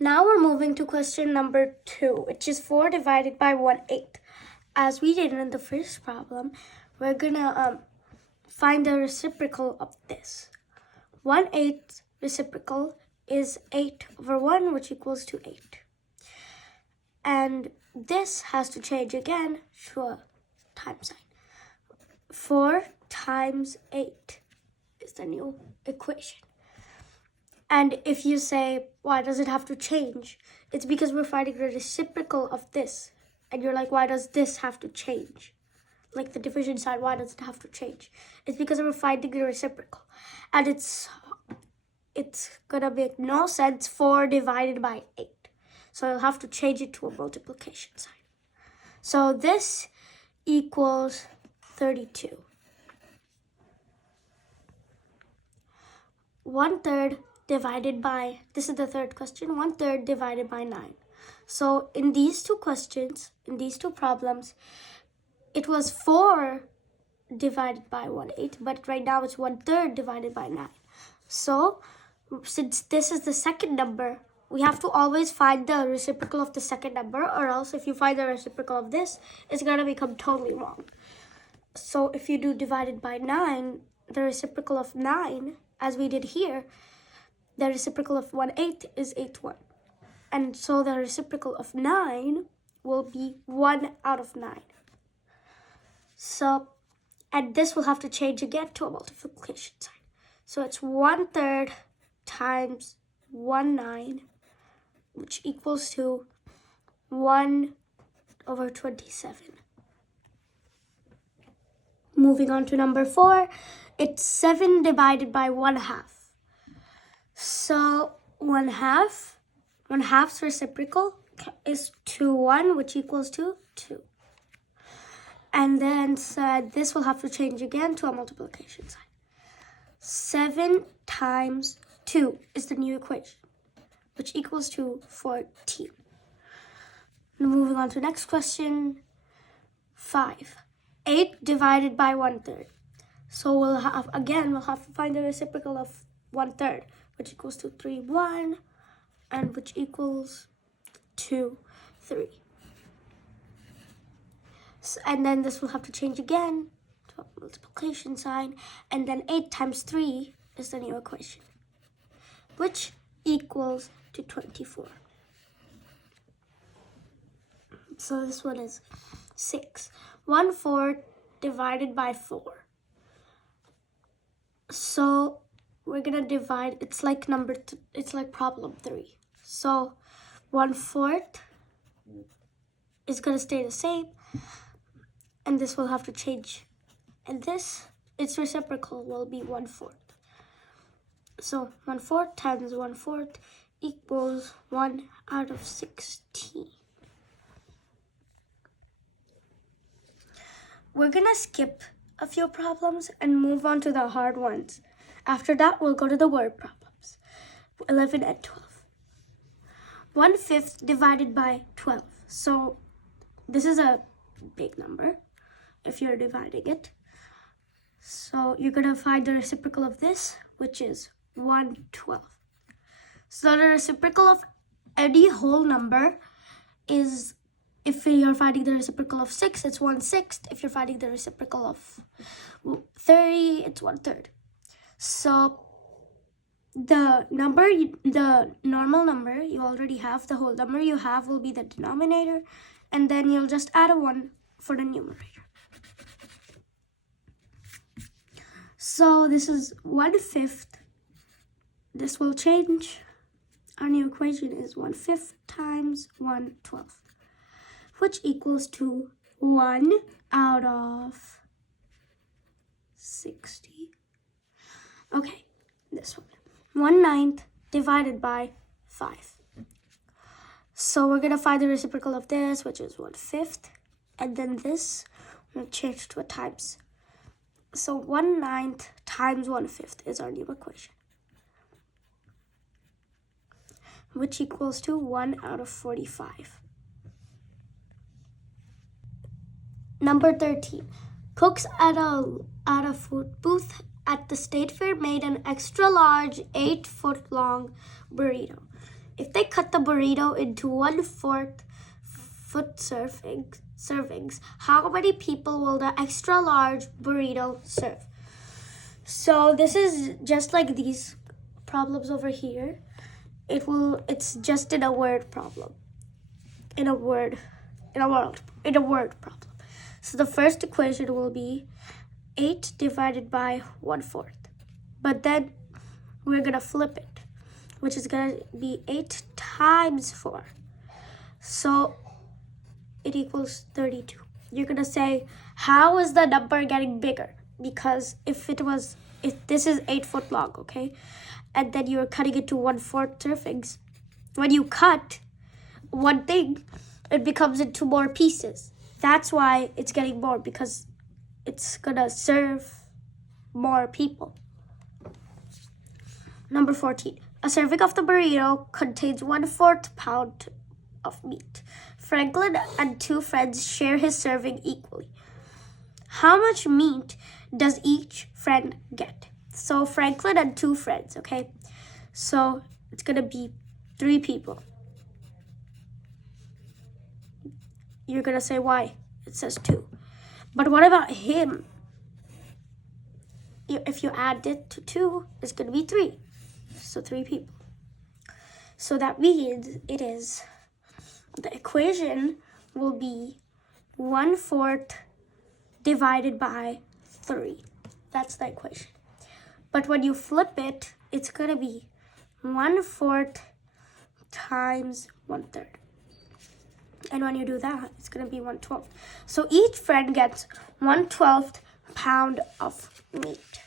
Now we're moving to question number 2, which is 4 divided by 1/8. As we did in the first problem, we're gonna find the reciprocal of this. 1/8 reciprocal is 8 over 1, which equals to 8. And this has to change again to a times sign. 4 times 8 is the new equation. And if you say, why does it have to change? It's because we're finding the reciprocal of this. And you're like, why does this have to change? Like the division sign, why does it have to change? It's because we're finding the reciprocal. And it's gonna make no sense, 4 divided by 8. So you'll have to change it to a multiplication sign. So this equals 32. 1/3 divided by, this is the third question, 1/3 divided by 9. So in these two questions, in these two problems, it was 4 divided by 1/8, but right now it's 1/3 divided by 9. So since this is the second number, we have to always find the reciprocal of the second number, or else if you find the reciprocal of this, it's gonna become totally wrong. So if you do divided by 9, the reciprocal of 9, as we did here, the reciprocal of 1/8 is 8/1. And so the reciprocal of 9 will be 1 out of 9. So, and this will have to change again to a multiplication sign. So it's 1/3 times 1/9, which equals to 1 over 27. Moving on to number 4, it's 7 divided by 1/2. So 1/2's reciprocal is 2/1, which equals to 2. And then this will have to change again to a multiplication sign. 7 times 2 is the new equation, which equals to 14. Moving on to the next question, 5. 8 divided by 1/3. So we'll have to find the reciprocal of 1/3, which equals to 3/1, and which equals to 3. So, and then this will have to change again to a multiplication sign, and then 8 times 3 is the new equation, which equals to 24. So this one is 6. 1/4 divided by 4. So we're gonna divide, it's like problem 3. So 1/4 is gonna stay the same, and this will have to change. And this, its reciprocal will be 1/4. So 1/4 times 1/4 equals 1 out of 16. We're gonna skip a few problems and move on to the hard ones. After that, we'll go to the word problems, 11 and 12. 1/5 divided by 12. So this is a big number if you're dividing it. So you're gonna find the reciprocal of this, which is 1/12. So the reciprocal of any whole number is, if you're finding the reciprocal of 6, it's 1/6. If you're finding the reciprocal of 30, it's 1/3. So the normal number you already have, the whole number you have will be the denominator, and then you'll just add a 1 for the numerator. So this is 1/5. This will change. Our new equation is 1/5 times 1/12. Which equals to 1 out of 60. Okay, this one. 1/9 divided by 5. So we're gonna find the reciprocal of this, which is 1/5, and then this will change to a times. So 1/9 times 1/5 is our new equation, which equals to 1 out of 45. Number 13. Cooks at a food booth at the State Fair made an extra large 8-foot long burrito. if they cut the burrito into 1/4 foot servings, how many people will the extra large burrito serve? So this is just like these problems over here. It's just in a word problem. In a word problem. So the first equation will be 8 divided by 1/4. But then we're gonna flip it, which is gonna be 8 times 4. So it equals 32. You're gonna say, how is the number getting bigger? Because if this is 8 foot long, okay, and then you're cutting it to 1/4 servings, when you cut one thing, it becomes into more pieces. That's why it's getting more, because it's gonna serve more people. Number 14. A serving of the burrito contains 1/4 pound of meat. Franklin and 2 friends share his serving equally. How much meat does each friend get? So Franklin and 2 friends, okay? So it's gonna be 3 people. You're gonna say, why? It says 2. But what about him? If you add it to 2, it's gonna be 3. So 3 people. So that means the equation will be 1/4 divided by 3. That's the equation. But when you flip it, it's gonna be 1/4 times 1/3. And when you do that, it's gonna be 1/12. So each friend gets 1/12 pound of meat.